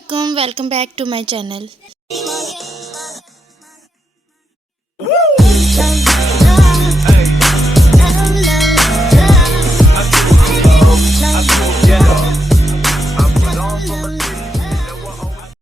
Assalamualaikum, welcome back to my channel.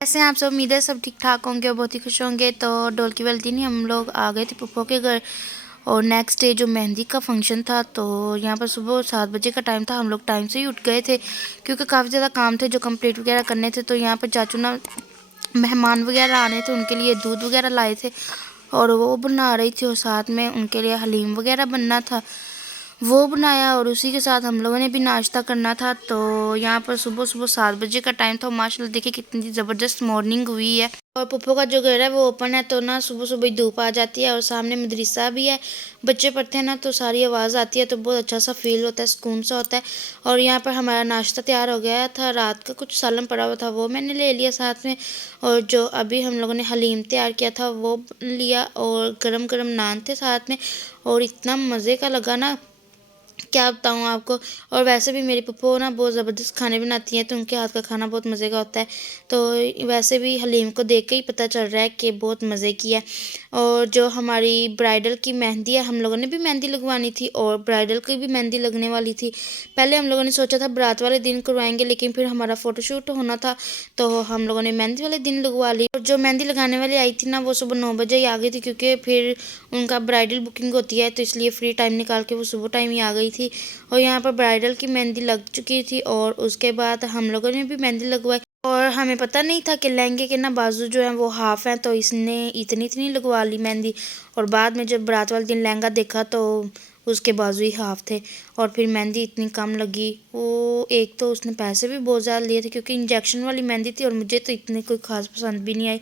ऐसे हैं आप सब, उम्मीद है सब ठीक ठाक होंगे और बहुत ही खुश होंगे। तो डोल की वाले दिन ही हम लोग आ गए थे पुप्पो के घर और नेक्स्ट डे जो मेहंदी का फंक्शन था तो यहाँ पर सुबह 7 बजे का टाइम था। हम लोग टाइम से ही उठ गए थे क्योंकि काफ़ी ज़्यादा काम थे जो कंप्लीट वगैरह करने थे। तो यहाँ पर चाचू ना मेहमान वगैरह आने थे, उनके लिए दूध वगैरह लाए थे और वो बना रही थी और साथ में उनके लिए हलीम वगैरह बनना था, वो बनाया और उसी के साथ हम लोगों ने भी नाश्ता करना था। तो यहाँ पर सुबह सुबह 7 बजे का टाइम था। माशाल्लाह देखिए कितनी ज़बरदस्त मॉर्निंग हुई है। और पुप्पो का जो घर है वो ओपन है तो ना सुबह सुबह ही धूप आ जाती है और सामने मदरसा भी है, बच्चे पढ़ते हैं ना तो सारी आवाज़ आती है तो बहुत अच्छा सा फील होता है, सुकून सा होता है। और यहाँ पर हमारा नाश्ता तैयार हो गया था, रात का कुछ सालन पड़ा हुआ था वो मैंने ले लिया साथ में, और जो अभी हम लोगों ने हलीम तैयार किया था वो लिया और गरम गरम नान थे साथ में। और इतना मज़े का लगा ना, क्या बताऊँ आपको। और वैसे भी मेरी पप्पो ना बहुत ज़बरदस्त खाने बनाती हैं तो उनके हाथ का खाना बहुत मज़े का होता है। तो वैसे भी हलीम को देख के ही पता चल रहा है कि बहुत मज़े की है। और जो हमारी ब्राइडल की मेहंदी है, हम लोगों ने भी मेहंदी लगवानी थी और ब्राइडल की भी मेहंदी लगने वाली थी। पहले हम लोगों ने सोचा था बारात वाले दिन करवाएंगे, लेकिन फिर हमारा फ़ोटोशूट होना था तो हम लोगों ने मेहंदी वाले दिन लगवा ली। और जो मेहंदी लगाने वाली आई थी ना वो सुबह 9 बजे ही आ गई थी क्योंकि फिर उनका ब्राइडल बुकिंग होती है तो इसलिए फ्री टाइम निकाल के वो सुबह टाइम ही आ गई थी। और यहाँ पर ब्राइडल की मेहंदी लग चुकी थी और उसके बाद हम लोगों ने भी मेहंदी लगवाई। और हमें पता नहीं था कि लहंगे के ना बाजू जो हैं वो हाफ हैं तो इसने इतनी इतनी लगवा ली मेहंदी। और बाद में जब बारात वाले दिन लहंगा देखा तो उसके बाजू ही हाफ थे और फिर मेहंदी इतनी कम लगी। वो एक तो उसने पैसे भी बहुत ज़्यादा लिए थे क्योंकि इंजेक्शन वाली मेहंदी थी और मुझे तो इतनी कोई ख़ास पसंद भी नहीं आई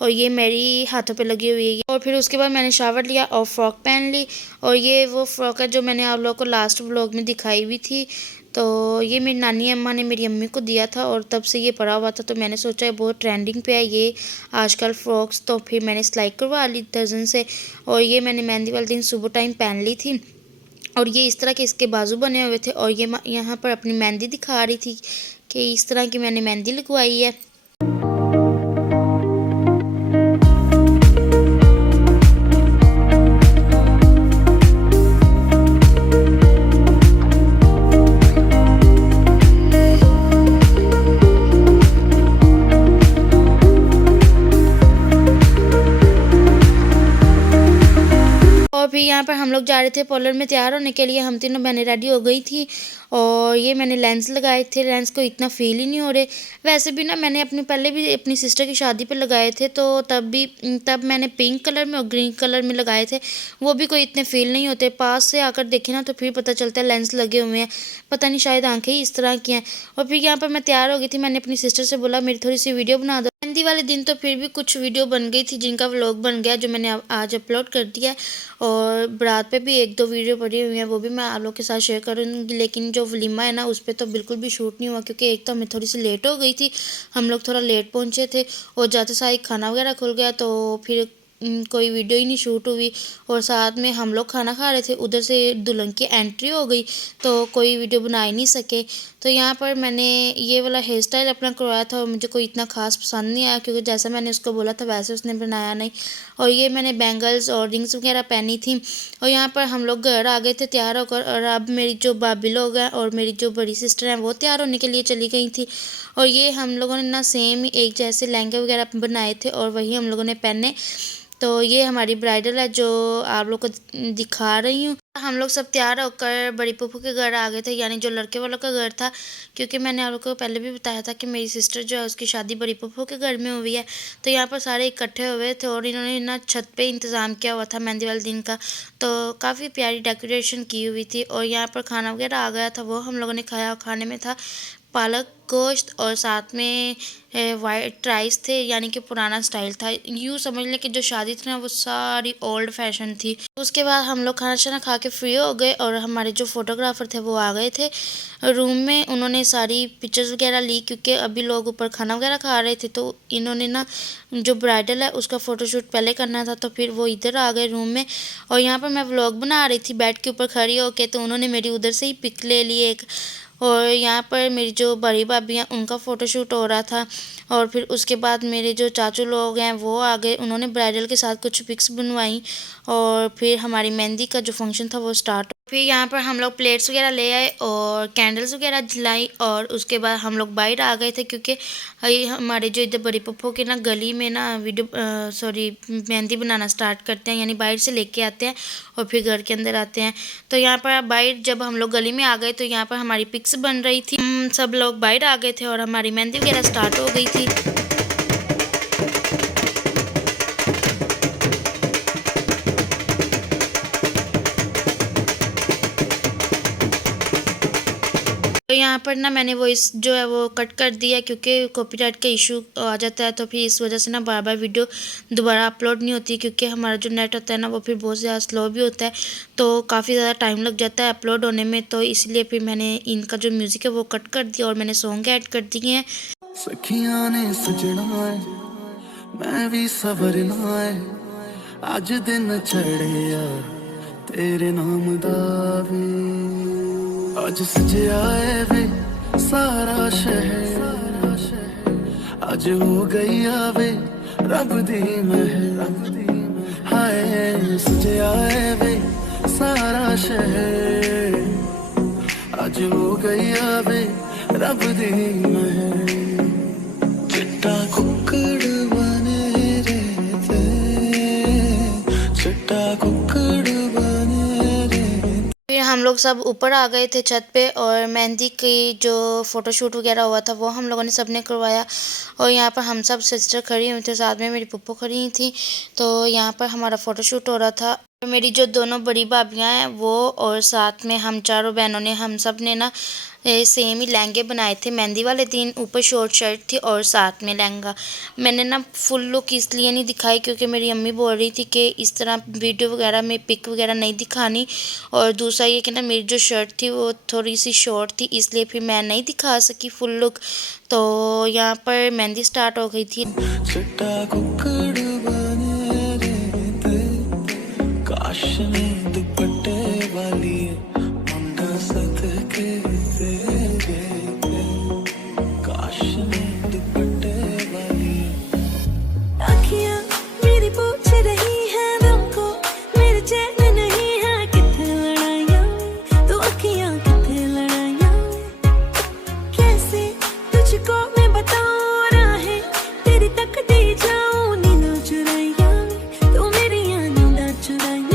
और ये मेरी हाथों पे लगी हुई है। और फिर उसके बाद मैंने शावर लिया और फ्रॉक पहन ली। और ये वो फ्रॉक है जो मैंने आप लोगों को लास्ट व्लॉग में दिखाई हुई थी। तो ये मेरी नानी अम्मा ने मेरी अम्मी को दिया था और तब से ये पड़ा हुआ था तो मैंने सोचा है बहुत ट्रेंडिंग पे है ये आजकल फ्रॉक्स, तो फिर मैंने सिलाई करवा ली दर्जन से। और ये मैंने मेहंदी वाले दिन सुबह टाइम पहन ली थी और ये इस तरह के इसके बाजू बने हुए थे और ये यहाँ पर अपनी मेहंदी दिखा रही थी कि इस तरह की मैंने मेहंदी लगवाई है। और फिर यहाँ पर हम लोग जा रहे थे पार्लर में तैयार होने के लिए, हम तीनों बहनें रेडी हो गई थी। और ये मैंने लेंस लगाए थे, लेंस को इतना फील ही नहीं हो रहे। वैसे भी ना मैंने अपनी पहले भी अपनी सिस्टर की शादी पे लगाए थे तो तब मैंने पिंक कलर में और ग्रीन कलर में लगाए थे, वो भी कोई इतने फील नहीं होते। पास से आकर देखे ना तो फिर पता चलता है लेंस लगे हुए हैं, पता नहीं शायद आंखें ही इस तरह की हैं। और फिर यहाँ पर मैं तैयार हो गई थी, मैंने अपनी सिस्टर से बोला मेरी थोड़ी सी वीडियो बना दो। मेहंदी वाले दिन तो फिर भी कुछ वीडियो बन गई थी जिनका व्लॉग बन गया जो मैंने आज अपलोड कर दिया है। और बारात पे भी एक दो वीडियो पड़ी हुई हैं वो भी मैं आप लोग के साथ शेयर करूँगी। लेकिन जो वलीमा है ना उस पर तो बिल्कुल भी शूट नहीं हुआ क्योंकि एक तो हमें थोड़ी सी लेट हो गई थी, हम लोग थोड़ा लेट पहुँचे थे और जाते साथ खाना वगैरह खुल गया तो फिर कोई वीडियो ही नहीं शूट हुई। और साथ में हम लोग खाना खा रहे थे, उधर से दुल्हन की एंट्री हो गई तो कोई वीडियो बना ही नहीं सके। तो यहाँ पर मैंने ये वाला हेयर स्टाइल अपना करवाया था और मुझे कोई इतना ख़ास पसंद नहीं आया क्योंकि जैसा मैंने उसको बोला था वैसे उसने बनाया नहीं। और ये मैंने बैंगल्स और रिंग्स वगैरह पहनी थी। और यहाँ पर हम लोग घर आ गए थे तैयार होकर और अब मेरी जो भाभी लोग हैं और मेरी जो बड़ी सिस्टर हैं वो तैयार होने के लिए चली गई थी। और ये हम लोगों ने ना सेम ही एक जैसे लहंगे वगैरह बनाए थे और वही हम लोगों ने पहने। तो ये हमारी ब्राइडल है जो आप लोग को दिखा रही हूँ। हम लोग सब तैयार होकर बड़ी पप्पू के घर आ गए थे, यानी जो लड़के वालों का घर था, क्योंकि मैंने आप लोग को पहले भी बताया था कि मेरी सिस्टर जो है उसकी शादी बड़ी पप्पू के घर में हुई है। तो यहाँ पर सारे इकट्ठे हुए थे और इन्होंने ना छत पे इंतज़ाम किया हुआ था मेहंदी वाले दिन का, तो काफ़ी प्यारी डेकोरेशन की हुई थी। और यहाँ पर खाना वगैरह आ गया था वो हम लोगों ने खाया और खाने में था पालक गोश्त और साथ में वाइट राइस थे, यानी कि पुराना स्टाइल था। यूँ समझ लें कि जो शादी थी ना वो सारी ओल्ड फैशन थी। उसके बाद हम लोग खाना शाना खा के फ्री हो गए और हमारे जो फोटोग्राफर थे वो आ गए थे रूम में। उन्होंने सारी पिक्चर्स वगैरह ली क्योंकि अभी लोग ऊपर खाना वगैरह खा रहे थे तो इन्होंने ना जो ब्राइडल है उसका फ़ोटोशूट पहले करना था तो फिर वो इधर आ गए रूम में। और यहाँ पर मैं व्लॉग बना रही थी बेड के ऊपर खड़ी होके तो उन्होंने मेरी उधर से ही पिक ले ली एक। और यहाँ पर मेरी जो बड़ी भाभी हैं उनका फ़ोटोशूट हो रहा था। और फिर उसके बाद मेरे जो चाचू लोग हैं वो आ गए, उन्होंने ब्राइडल के साथ कुछ पिक्स बनवाई और फिर हमारी मेहंदी का जो फंक्शन था वो स्टार्ट। फिर यहाँ पर हम लोग प्लेट्स वगैरह ले आए और कैंडल्स वगैरह जलाई और उसके बाद हम लोग बाहर आ गए थे, क्योंकि हमारे जो इधर बड़ी पप्पो के ना गली में ना मेहंदी बनाना स्टार्ट करते हैं, यानी बाहर से लेके आते हैं और फिर घर के अंदर आते हैं। तो यहाँ पर बाहर जब हम लोग गली में आ गए तो यहाँ पर हमारी पिक्स बन रही थी, हम सब लोग बाहर आ गए थे और हमारी मेहंदी वगैरह स्टार्ट हो गई थी। तो यहाँ पर ना मैंने वॉइस जो है वो कट कर दिया, क्योंकि कॉपीराइट का इशू आ जाता है, तो फिर इस वजह से ना बार बार वीडियो दोबारा अपलोड नहीं होती, क्योंकि हमारा जो नेट होता है ना वो फिर बहुत ज़्यादा स्लो भी होता है, तो काफ़ी ज़्यादा टाइम लग जाता है अपलोड होने में। तो इसलिए फिर मैंने इनका जो म्यूज़िक है वो कट कर दिया और मैंने सॉन्ग ऐड कर दिए हैं। सखियां ने सजना है मैं भी सवरना है, आज दिन चढ़े यार तेरे नाम दा वे, आज सजया है वे सारा शहर, आज हो गई आवे रब दी महर, हाय सजया है वे सारा शहर, आज हो गई आवे रब दी महर, चिट्टा कुक्कड़ बने रहते, चिट्टा कुक्कड़ बने रहते। फिर हम लोग सब ऊपर आ गए थे छत पे और मेहंदी की जो फ़ोटोशूट वगैरह हुआ था वो हम लोगों ने सबने करवाया। और यहाँ पर हम सब सिस्टर खड़ी हुई थे, साथ में मेरी पुप्पो खड़ी हुई थी, तो यहाँ पर हमारा फ़ोटोशूट हो रहा था। मेरी जो दोनों बड़ी भाभियाँ हैं वो और साथ में हम चारों बहनों ने, हम सब ने ना सेम ही लहंगे बनाए थे मेहंदी वाले दिन, ऊपर शॉर्ट शर्ट थी और साथ में लहंगा। मैंने ना फुल लुक इसलिए नहीं दिखाई क्योंकि मेरी अम्मी बोल रही थी कि इस तरह वीडियो वगैरह में पिक वगैरह नहीं दिखानी, और दूसरा ये कि ना मेरी जो शर्ट थी वो थोड़ी सी शॉर्ट थी, इसलिए फिर मैं नहीं दिखा सकी फुल लुक। तो यहाँ पर मेहंदी स्टार्ट हो गई थी। काश में दुपट्टे वाली मुंडा सदके तेरे, काश में दुपट्टे वाली। आँखियाँ मेरी पूछ रही हैं हमको, मेरे चैन नहीं है कितने लड़ाइयाँ, तो आँखियाँ कितने लड़ाइयाँ, कैसे तुझको मैं बताऊँ राहें तेरी तकती जाऊँ नींद चुराइयाँ, तू मेरी नींद चुराइयाँ।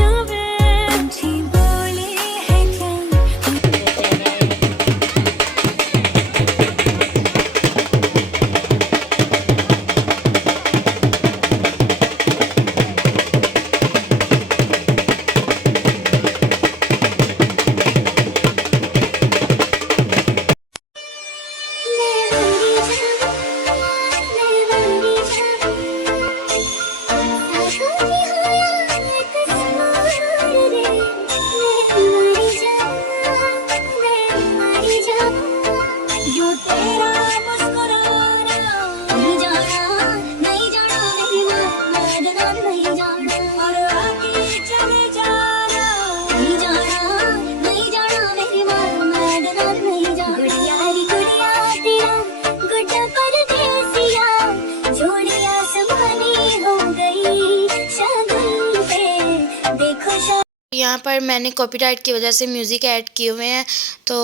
यहाँ पर मैंने कॉपीराइट की वजह से म्यूज़िक ऐड किए हुए हैं, तो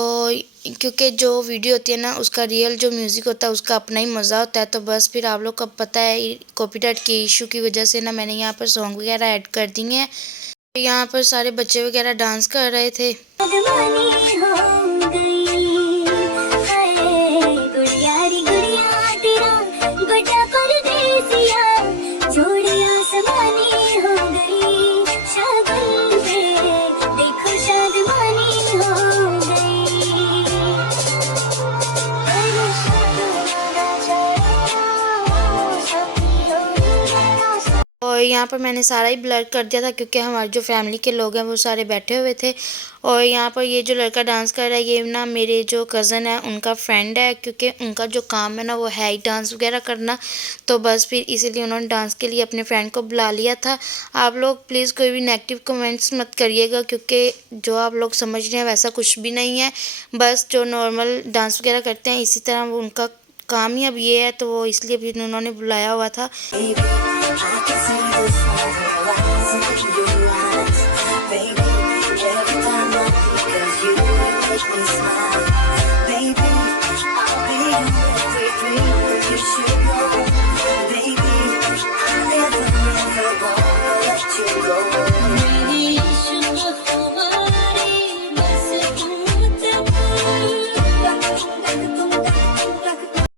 क्योंकि जो वीडियो होती है ना उसका रियल जो म्यूज़िक होता है उसका अपना ही मज़ा होता है, तो बस फिर आप लोग को पता है कॉपीराइट के इशू की वजह से ना मैंने यहाँ पर सॉन्ग वगैरह ऐड कर दिए हैं। यहाँ पर सारे बच्चे वगैरह डांस कर रहे थे। और यहाँ पर मैंने सारा ही ब्लर कर दिया था क्योंकि हमारे जो फैमिली के लोग हैं वो सारे बैठे हुए थे। और यहाँ पर ये जो लड़का डांस कर रहा है ये ना मेरे जो कज़न है उनका फ्रेंड है, क्योंकि उनका जो काम है ना वो है ही डांस वगैरह करना, तो बस फिर इसीलिए उन्होंने डांस के लिए अपने फ्रेंड को बुला लिया था। आप लोग प्लीज़ कोई भी नेगेटिव कमेंट्स मत करिएगा, क्योंकि जो आप लोग समझ रहे हैं वैसा कुछ भी नहीं है। बस जो नॉर्मल डांस वगैरह करते हैं इसी तरह वो उनका काम ही अब ये है, तो वो इसलिए भी उन्होंने बुलाया हुआ था।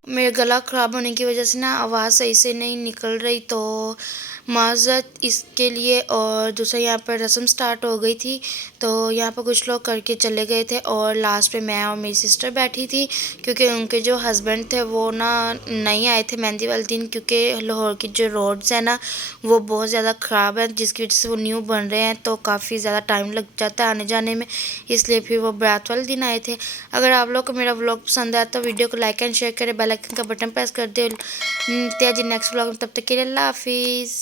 मेरा गला ख़राब होने की वजह से ना आवाज़ सही से नहीं निकल रही, तो माज़रत इसके लिए। और दूसरा यहाँ पर रस्म स्टार्ट हो गई थी, तो यहाँ पर कुछ लोग करके चले गए थे और लास्ट पे मैं और मेरी सिस्टर बैठी थी, क्योंकि उनके जो हस्बैंड थे वो ना नहीं आए थे मेहंदी वाले दिन, क्योंकि लाहौर की जो रोड्स हैं ना वो बहुत ज़्यादा ख़राब है, जिसकी वजह से वो न्यू बन रहे हैं तो काफ़ी ज़्यादा टाइम लग जाता है आने जाने में, इसलिए फिर वो बारात वाले दिन आए थे। अगर आप लोग को मेरा व्लॉग पसंद आया तो वीडियो को लाइक एंड शेयर करें, बेल आइकन का बटन प्रेस कर दे। मिलते हैं जी नेक्स्ट व्लॉग में, तब तक के लिए अल्लाह हाफिज़।